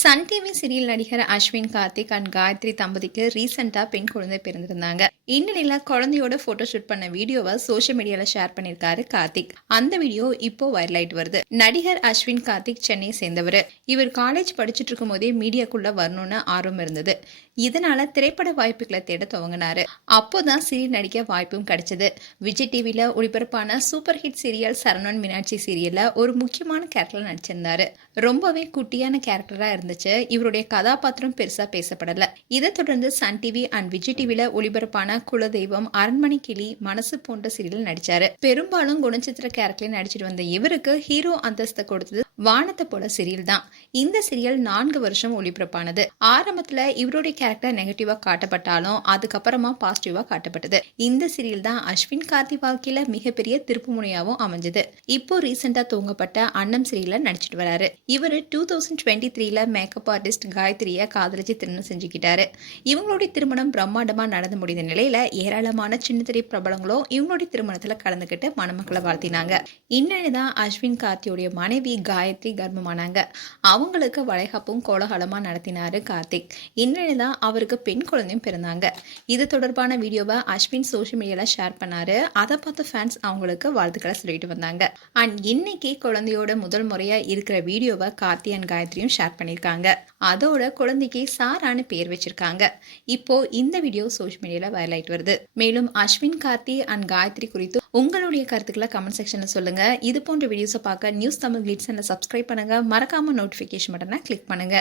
Sun TV serial நடிகர் Ashwin Karthik and Gayatri தம்பதிக்கு ரீசெண்டா பெண் குழந்தை பிறந்திருந்தாங்க. இந்நிலையில குழந்தையோட போட்டோ ஷூட் பண்ண வீடியோவை சோஷியல் மீடியால ஷேர் பண்ணிருக்காரு கார்த்திக். அந்த வீடியோ இப்போ வைரல் ஆயிட்டு வருது. நடிகர் அஸ்வின் கார்த்திக் சென்னை சேர்ந்தவர். இவர் காலேஜ் படிச்சுட்டு இருக்கும் போதே மீடியாக்குள்ள வரணும்னு ஆர்வம் இருந்தது. இதனால திரைப்பட வாய்ப்புகளை தேட துவங்கினாரு. அப்போதான் சீரியல் நடிக்க வாய்ப்பும் கிடைச்சது. விஜய் டிவில ஒளிபரப்பான super hit serial Saravanan Meenakshi சீரியல்ல ஒரு முக்கியமான கேரக்டர்ல நடிச்சிருந்தாரு. ரொம்பவே குட்டியான கேரக்டரா இருந்துச்சு. இவருடைய கதாபாத்திரம் பெருசா பேசப்படல. இதை தொடர்ந்து சன் டிவி அண்ட் விஜய் டிவில ஒளிபரப்பான குலதெய்வம், அரண்மனை கிளி, மனசு போன்ற சீரியல் நடிச்சாரு. பெரும்பாலும் குணச்சித்திர கேரக்டர்ல நடிச்சிட்டு வந்த இவருக்கு ஹீரோ அந்தஸ்தை கொடுத்தது வானத்தை போல சீரியல் தான். இந்த சீரியல் 4 வருஷம் ஒளிபரப்பானது. ஆரம்பத்துல இவருடைய கேரக்டர் நெகட்டிவா காட்டப்பட்டாலும் அதுக்கப்புறமா பாசிட்டிவா காட்டப்பட்டது. இந்த சீரியல் தான் அஸ்வின் கார்த்தி வாழ்க்கையில மிகப்பெரிய திருப்பு முனையாவும் அமைஞ்சது. இப்போ ரீசெண்டா துவங்கப்பட்ட அன்னம் சீரியல்ல நடிச்சிட்டு வராரு. இவரு 2023ல மேக்கப் ஆர்டிஸ்ட் காயத்ரியை காதலிச்சு திருமணம் செஞ்சுக்கிட்டாரு. இவங்களுடைய திருமணம் பிரம்மாண்டமா நடந்து முடிந்த நிலையில ஏராளமான சின்ன திரை பிரபலங்களும் இவங்களுடைய திருமணத்துல கலந்துகிட்டு மணமக்களை வாழ்த்தினாங்க. இந்நிலைதான் அஸ்வின் கார்த்தியோடைய மனைவி காயத்ரி கர்ப்பமானாங்க. அவங்களுக்கு வளைகாப்பும் கோலாகலமா நடத்தினாரு கார்த்திக். இந்நிலைதான் அவருக்கு பெண் குழந்தையும் பிறந்தாங்க. இது தொடர்பான வீடியோவை அஸ்வின் சோஷியல் மீடியால ஷேர் பண்ணாரு. அதை பார்த்த ஃபேன்ஸ் அவங்களுக்கு வாழ்த்துக்களை சொல்லிட்டு வந்தாங்க. அண்ட் இன்னைக்கு குழந்தையோட முதல் முறையா இருக்கிற வீடியோவை கார்த்தி அண்ட் காயத்ரியும் ஷேர் பண்ணியிருக்காங்க. அதோட குழந்தைக்கு சாரான்னு பேர் வச்சிருக்காங்க. இப்போ இந்த வீடியோ சோஷியல் மீடியால வைரல் ஆயிட்டு வருது. மேலும் அஸ்வின் கார்த்தி அண்ட் காயத்ரி குறித்து உங்களுடைய கருத்துக்களை கமெண்ட் செக்ஷன்ல சொல்லுங்க. இது போன்ற வீடியோஸை பார்க்க நியூஸ் தமிழ் கிளிட்ஸ் சப்ஸ்கிரைப் பண்ணுங்க. மறக்காம நோட்டிபிகேஷன் பட்டனை கிளிக் பண்ணுங்க.